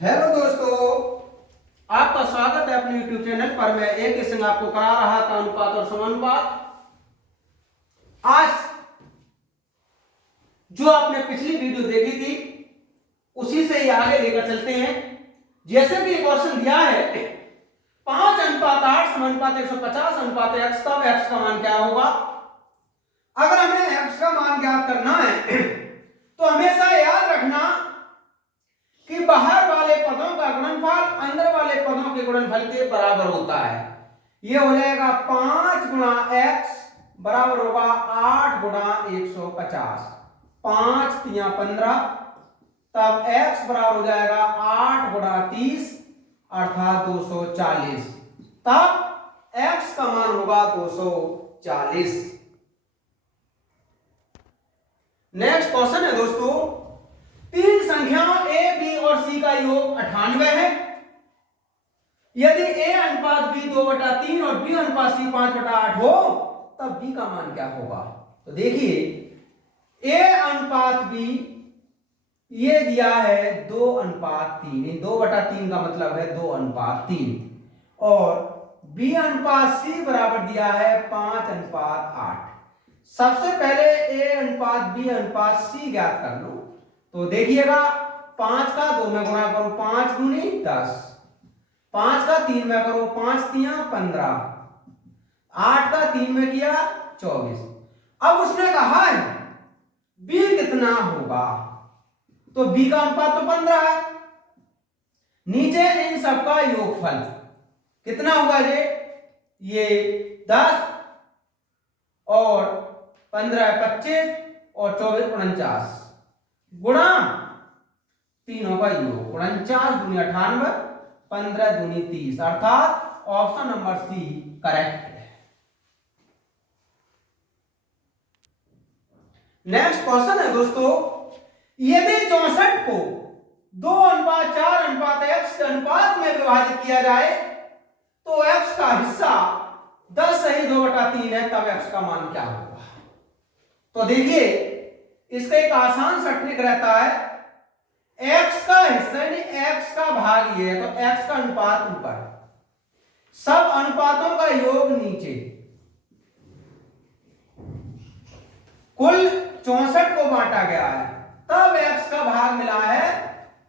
Hello दोस्तों, आपका स्वागत है अपने YouTube चैनल पर। मैं एक संग आपको करा रहा था अनुपात और समानुपात। आज जो आपने पिछली वीडियो देखी थी उसी से ही आगे लेकर चलते हैं। जैसे कि क्वेश्चन दिया है 5:8 समानुपात 150 अनुपात x, तब x का मान क्या होगा। अगर हमें x का मान ज्ञात करना है तो हमेशा याद रखना कि बाहर वाले पदों का गुणनफल अंदर वाले पदों के गुणनफल के बराबर होता है। ये हो जाएगा 5 गुणा x बराबर होगा 8 गुणा 150। 5 तिया 15, तब x बराबर हो जाएगा 8 गुणा 30 अर्थात 240। तब x का मान होगा 240। नेक्स्ट क्वेश्चन है दोस्तों, तीन संख्याओं a, b और c का योग 98 है। यदि a अनुपात b 2/3 और b अनुपात c 5/8 हो तब b का मान क्या होगा। तो देखिए a अनुपात b ये दिया है 2:3, 2/3 का मतलब है 2:3, और b अनुपात c बराबर दिया है 5:8। सबसे पहले a अनुपात b अनुपात c ज्ञात कर लो। तो देखिएगा 5 का 2 में गुणा करो, 5 दूनी 10, 5 का 3 में करो, 5 तिया 15, 8 का 3 में किया 24। अब उसने कहा है b कितना होगा, तो b का अनुपात तो 15 है। नीचे इन सबका योगफल कितना होगा ये 10 और 15 25 और 24 49 गुणा तीनों का योग 49 दूनी 98, 15 दूनी 30, अर्थात ऑप्शन नंबर सी करेक्ट है। नेक्स्ट क्वेश्चन है दोस्तों, यदि 64 को 2:4:x के अनुपात में विभाजित किया जाए तो x का हिस्सा 10 सही 2/3 है, तब x का मान क्या होगा। तो देखिए इसका एक आसान सा ट्रिक रहता है। x का हिस्सा यानी x का भाग ये है, तो x का अनुपात ऊपर, सब अनुपातों का योग नीचे। कुल 64 को बांटा गया है, तब x का भाग मिला है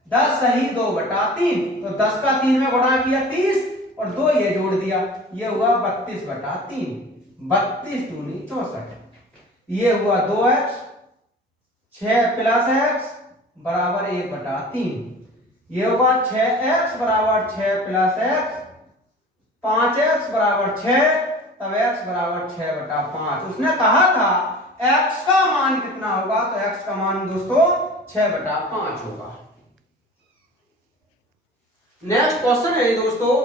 10 सही 2/3। तो 10 का 3 में गुणा किया 30 और 2 ये जोड़ दिया, ये हुआ 32/3। 32 दूनी 64, ये हुआ 2x, 6 प्लस x बराबर 1/3। ये होगा 6x बराबर 6 प्लस x, 5x बराबर 6, तब x बराबर 6/5। उसने कहा था x का मान कितना होगा, तो x का मान दोस्तों 6/5 होगा। नेक्स्ट क्वेश्चन है दोस्तों,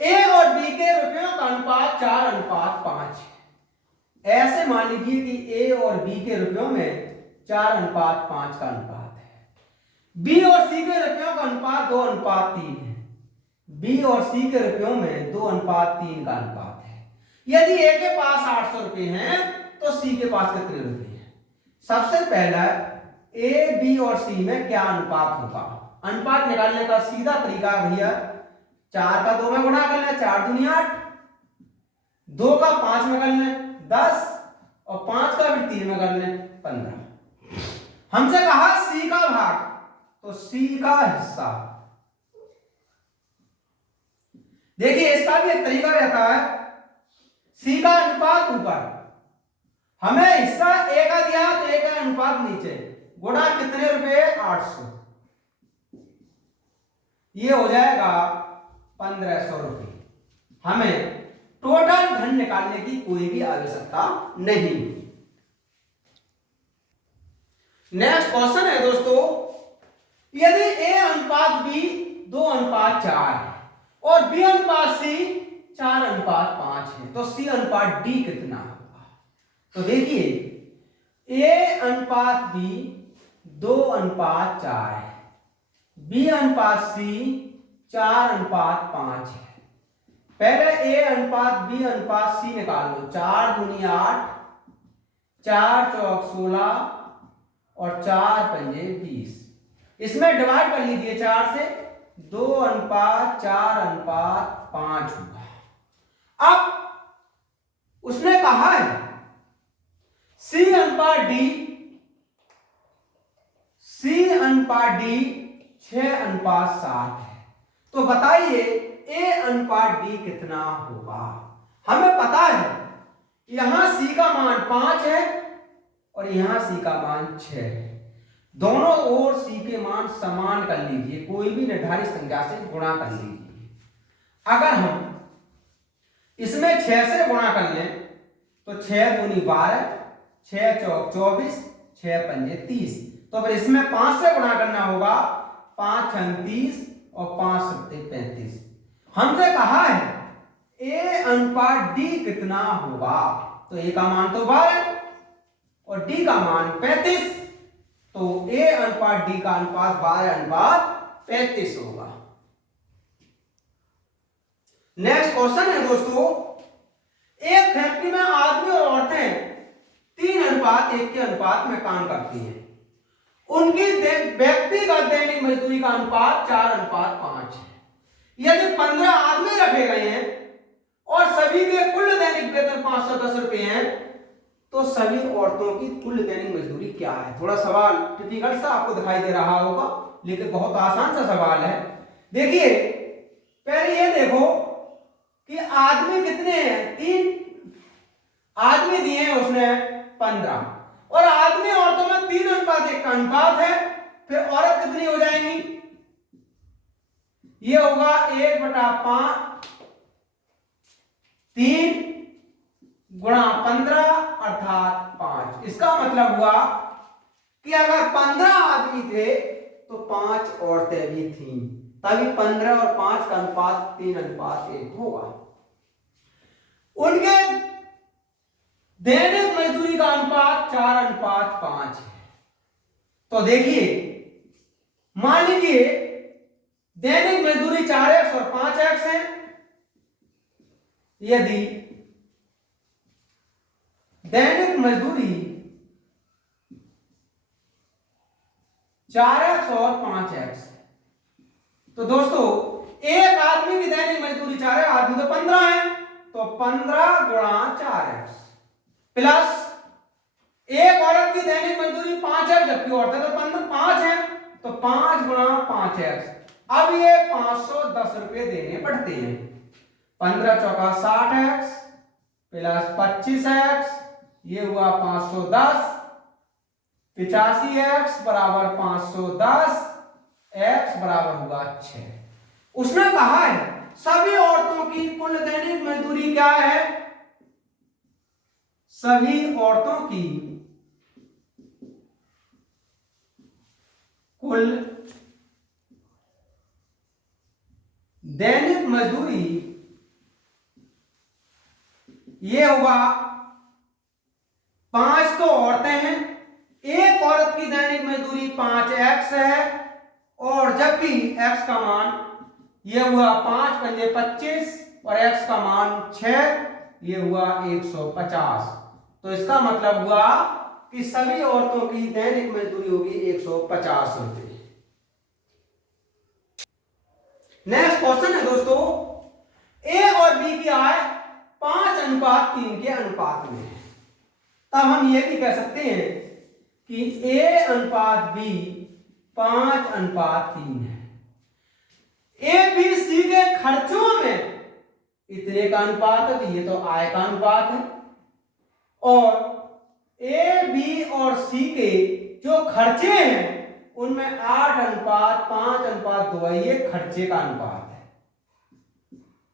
a और b के रुपयों का अनुपात 4:5 है। ऐसे मान लीजिए कि a और b के रुपयों में 4:5 का अनुपात है। b और c के रुपयों का अनुपात 2:3 है। b और c के रुपयों में 2:3 का अनुपात है। यदि a के पास 800 रुपए हैं तो c के पास कितने रुपए हैं। सबसे पहला a, b और c में क्या अनुपात होगा। अनुपात निकालने का सीधा तरीका भैया 4 का 2 में गुणा कर लें, 4 दूनी 8, 2 का 5 में कर लें 10 और 5 का भी 3 में कर लें 15। हमसे कहा c का भाग, तो c का हिस्सा। देखिए इसका भी एक तरीका रहता है, c का अनुपात ऊपर, हमें हिस्सा a का दिया तो a का अनुपात नीचे, गुणा कितने रुपए 800, ये हो जाएगा 1500 रुपए। हमें टोटल धन निकालने की कोई भी आवश्यकता नहीं। नेक्स्ट क्वेश्चन है दोस्तों, यदि a अनुपात b 2:4 है और b अनुपात c 4:5 है तो c अनुपात d कितना होगा। तो देखिए a अनुपात b 2:4 है, b अनुपात c 4:5 है। पहले a अनुपात b अनुपात c निकाल लो। 4 दूनी 8, 4 चौक 16 और 4 पंजे 20। इसमें डिवाइड कर लीजिए 4 से, 2:4:5 होगा। अब उसने कहा है C/D 6:7 है, तो बताइए A/D कितना होगा। हमें पता है यहां C का मान 5 है और यहां C का मान 6 है। दोनों ओर C के मान समान कर लीजिए, कोई भी निर्धारित संख्या से गुणा कर लीजिए। अगर हम इसमें 6 से गुणा कर लें तो 6 दूनी 12, 6 चौक 24, 6 पंजे 30। तो फिर इसमें 5 से गुणा करना होगा, 5 छंग 30 और 5 सत्ते 35। हमसे कहा है A/D कितना होगा, तो A का मान तो 12 और D का मान 35, तो A/D का अनुपात 12:35 होगा। नेक्स्ट क्वेश्चन है दोस्तों, एक फैक्ट्री में आदमी और औरतें 3:1 के अनुपात में काम करती हैं। उनकी व्यक्तिगत दैनिक मजदूरी का अनुपात 4:5 है। यदि 15 आदमी रखे गए हैं और सभी के कुल दैनिक वेतन 510 रुपए हैं, तो सभी औरतों की कुल दैनिक मजदूरी क्या है। थोड़ा सवाल टिपिकल सा आपको दिखाई दे रहा होगा, लेकिन बहुत आसान सा सवाल है। देखिए पहले ये देखो कि आदमी कितने हैं, 3 आदमी दिए हैं उसने 15, और आदमी औरतों में 3:1 का अनुपात है। फिर औरत कितनी हो जाएंगी, ये होगा 1/5, 3 गुणा 15 अर्थात 5। इसका मतलब हुआ कि अगर 15 आदमी थे तो 5 औरतें भी थीं, तभी 15 और 5 का अनुपात 3:1 होगा। उनके दैनिक मजदूरी का अनुपात 4:5 है। तो देखिए मान लीजिए दैनिक मजदूरी 4x और 5x है। यदि दैनिक मजदूरी 4x और 5x, तो दोस्तों एक आदमी की दैनिक मजदूरी 4 है, आदमी तो 15 है, तो 15 गुणा 4x प्लस एक औरत की दैनिक मजदूरी 5 है, जबकि औरतें तो 5 है, तो 5 गुणा 5x। अब ये 510 रुपए देने पड़ते हैं। 15 चौका 60x प्लस 25x, ये हुआ 510, 85x बराबर 510, x बराबर हुआ 6। उसने कहा है सभी औरतों की कुल दैनिक मजदूरी क्या है, सभी औरतों की कुल दैनिक मजदूरी ये होगा 5 तो औरतें हैं, एक औरत की दैनिक मजदूरी 5x है, और जबकि x का मान ये हुआ 5 पंजे 25 और x का मान 6, ये हुआ 150। तो इसका मतलब हुआ कि सभी औरतों की दैनिक मजदूरी होगी 150 रुपए। नेक्स्ट क्वेश्चन है दोस्तों, ए और बी की आय 5:3 के अनुपात में है। तब हम ये भी कह सकते हैं कि A/B 5:3 है। ए बी सी के खर्चों में इतने का अनुपात है, तो ये तो आय का अनुपात है, और ए बी और सी के जो खर्चे हैं उनमें 8:5:2 है, ये खर्चे का अनुपात है।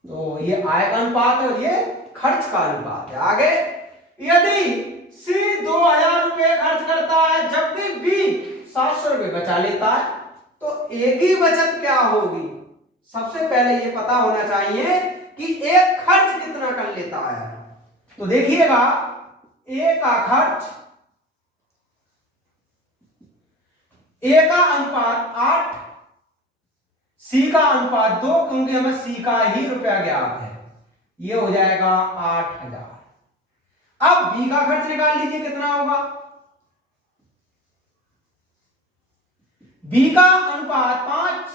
तो ये आय का अनुपात है और ये खर्च का अनुपात है। आगे यदि सी 2000 रुपए खर्च करता है जबकि बी 700 रुपए बचा लेता है, तो एक ही बचत क्या होगी। सबसे पहले ये पता होना चाहिए कि एक खर्च कितना कर लेता है। तो देखिएगा ए का खर्च, ए का अनुपात 8, सी का अनुपात 2, क्योंकि हमें सी का ही रुपया ज्ञात है, ये हो जाएगा 8000। अब बी का खर्च निकाल लीजिए कितना होगा। बी का अनुपात 5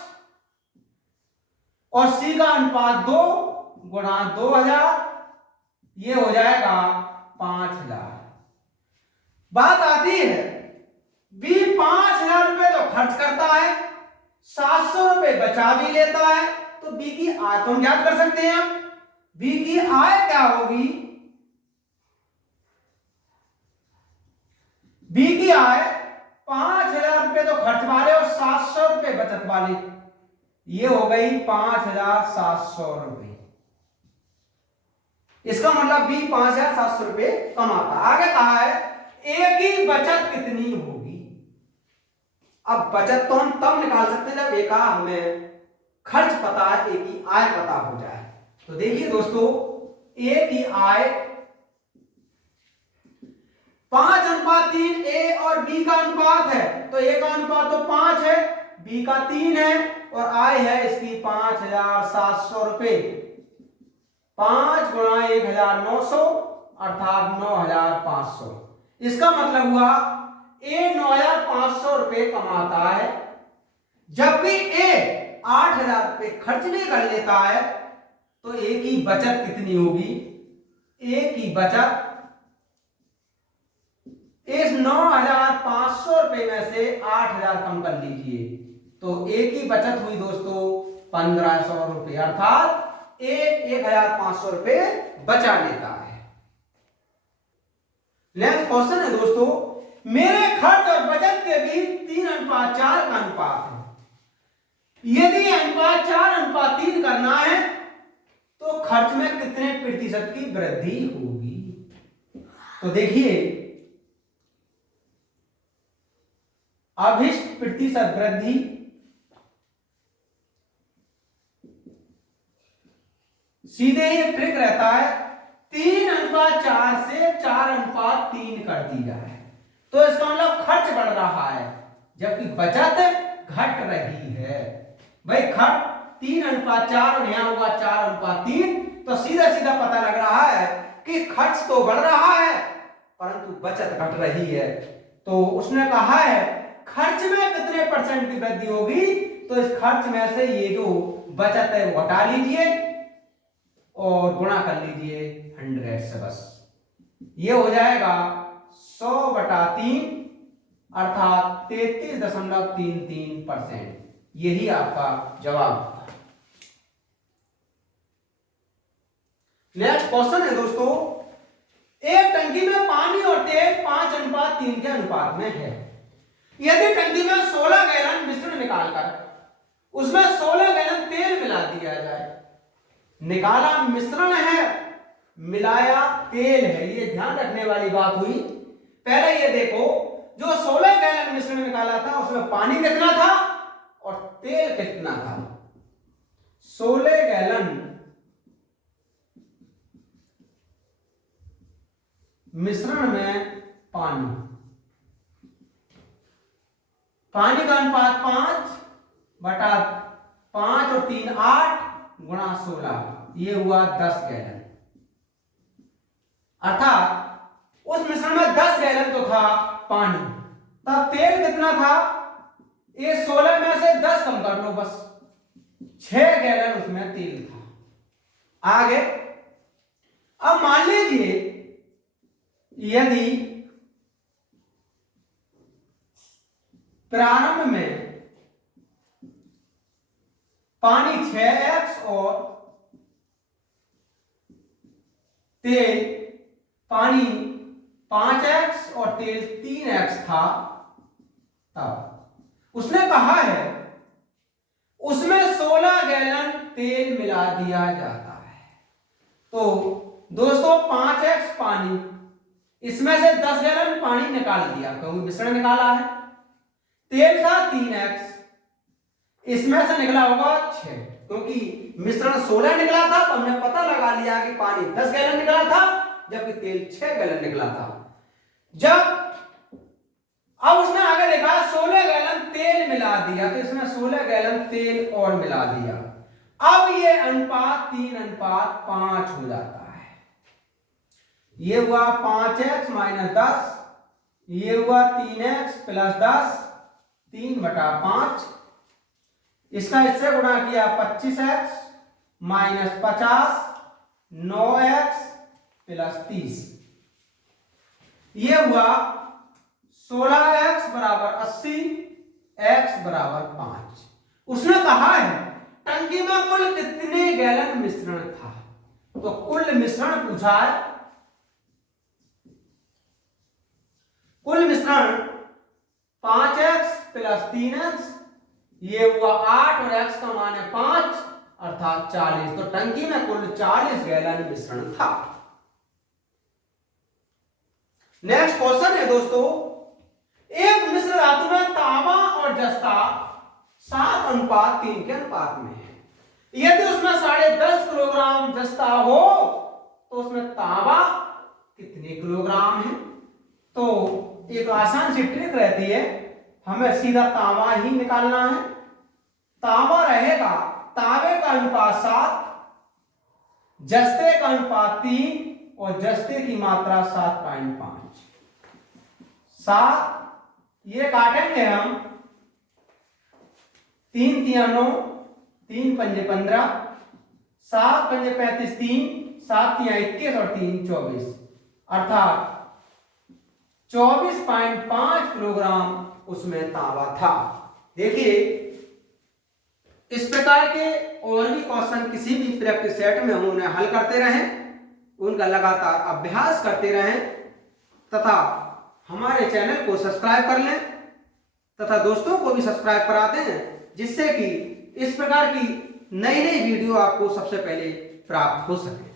और सी का अनुपात 2 गुणा 2000, ये हो जाएगा 5000। बात आती है बी 5000 रुपए तो खर्च करता है, 700 रुपए बचा भी लेता है, तो बी की आय तो हम ज्ञात कर सकते हैं। हम बी की आय क्या होगी, बी की आय 5000 रुपए तो खर्च वाले और 700 रुपए बचत वाले, ये हो गई 5700 रुपए। इसका मतलब बी 5700 रुपए कमाता। आगे कहा है ए की बचत कितनी होगी। अब बचत तो हम तब निकाल सकते हैं जब ए का हमें खर्च पता है, ए की आय पता हो जाए। तो देखिए दोस्तों, ए की आय 5:3 ए और बी का अनुपात है, तो ए का अनुपात तो 5 है, बी का 3 है और आय है इसकी 5700 रुपए। 5 गुणा 1900 अर्थात 9500। इसका मतलब हुआ ए 9500 रुपए कमाता है, जबकि ए 8000 रुपए खर्च भी कर लेता है। तो ए की बचत कितनी होगी, ए की बचत इस 9500 रुपए में से 8000 कम कर लीजिए, तो ए की बचत हुई दोस्तों 1500 रुपए, अर्थात ए 1500 रुपए बचा लेता है। नेक्स्ट क्वेश्चन है दोस्तों, मेरे खर्च और बचत के बीच 3:4 का अनुपात है। यदि अनुपात 4:3 करना है तो खर्च में कितने प्रतिशत की वृद्धि होगी। तो देखिए, अभिष्ट प्रतिशत वृद्धि सीधे ही ट्रिक रहता है, 3:4 से 4:3 कर दी जाए तो इसका मतलब खर्च बढ़ रहा है जबकि बचत घट रही है। भाई खर्च 3:4 और यहां हुआ 4:3, तो सीधा सीधा पता लग रहा है कि खर्च तो बढ़ रहा है परंतु बचत घट रही है। तो उसने कहा है खर्च में कितने परसेंट की वृद्धि होगी, तो इस खर्च में से ये जो बचत है वो हटा लीजिए और गुणा कर लीजिए 100 से, बस ये हो जाएगा 100/3 अर्थात 33.33%। यही आपका जवाब। नेक्स्ट क्वेश्चन है दोस्तों, एक टंकी में पानी और तेल 5:3 के अनुपात में है। यदि टंकी में 16 गैलन मिश्रण निकालकर उसमें 16 गैलन तेल मिला दिया जाए, निकाला मिश्रण है मिलाया तेल है, ये ध्यान रखने वाली बात हुई। पहले ये देखो, जो 16 गैलन मिश्रण निकाला था उसमें पानी कितना था और तेल कितना था। 16 गैलन मिश्रण में पानी का अनुपात 5/5 और 3 8 गुणा 16, ये हुआ 10 गैलन। अर्थात उस मिश्रण में 10 गैलन तो था पानी, तब तेल कितना था, ये 16 में से 10 कम कर लो बस, 6 गैलन उसमें तेल था। आगे अब मान लीजिए यदि प्रारंभ में पानी 6x और तेल पानी 5x और तेल 3x था, तब उसने कहा है उसमें 16 गैलन तेल मिला दिया जाता है। तो दोस्तों 5x पानी, इसमें से 10 गैलन पानी निकाल दिया क्योंकि मिश्रण निकाला है, तेल था 3x, इसमें से निकला होगा 6, क्योंकि मिश्रण 16 निकला था तो हमने पता लगा लिया कि पानी 10 गैलन निकला था जबकि तेल 6 गैलन निकला था। जब अब उसने आगे लिखा 16 गैलन तेल मिला दिया, तो इसमें 16 गैलन तेल और मिला दिया। अब ये अनुपात 3:5 हो जाता है। ये हुआ 5x - 10, ये हुआ 3x + 10 3/5, इसका इससे गुणा किया 25x माइनस 50, 9x प्लस 30, ये हुआ 16x बराबर 80, x बराबर 5। उसने कहा है टंकी में कुल कितने गैलन मिश्रण था, तो कुल मिश्रण पूछा है। कुल मिश्रण 5x प्लस 3x, ये हुआ 8 और x का मान है 5 अर्थात 40, तो टंकी में कुल 40 गैलन मिश्रण था। नेक्स्ट क्वेश्चन है दोस्तों, एक मिश्र धातु में तांबा और जस्ता 7:3 के अनुपात में है। यदि उसमें 10.5 किलोग्राम जस्ता हो तो उसमें तांबा कितने किलोग्राम है। तो एक आसान सी ट्रिक रहती है, हमें सीधा तांबा ही निकालना है। तांबा रहेगा, तांबे का अनुपात 7, जस्ते का अनुपात 3 और जस्ते की मात्रा 7.5। 7 ये काटेंगे हम, 3 3 9, 3 5 15, 7 5 35, 3 7 3 21 और 3 24 अर्थात 24.5 किलोग्राम उसमें तांबा था। देखिए इस प्रकार के और भी क्वेश्चन किसी भी प्रैक्टिस सेट में हम उन्हें हल करते रहें, उनका लगातार अभ्यास करते रहें तथा हमारे चैनल को सब्सक्राइब कर लें तथा दोस्तों को भी सब्सक्राइब करा दें, जिससे कि इस प्रकार की नई नई वीडियो आपको सबसे पहले प्राप्त हो सके।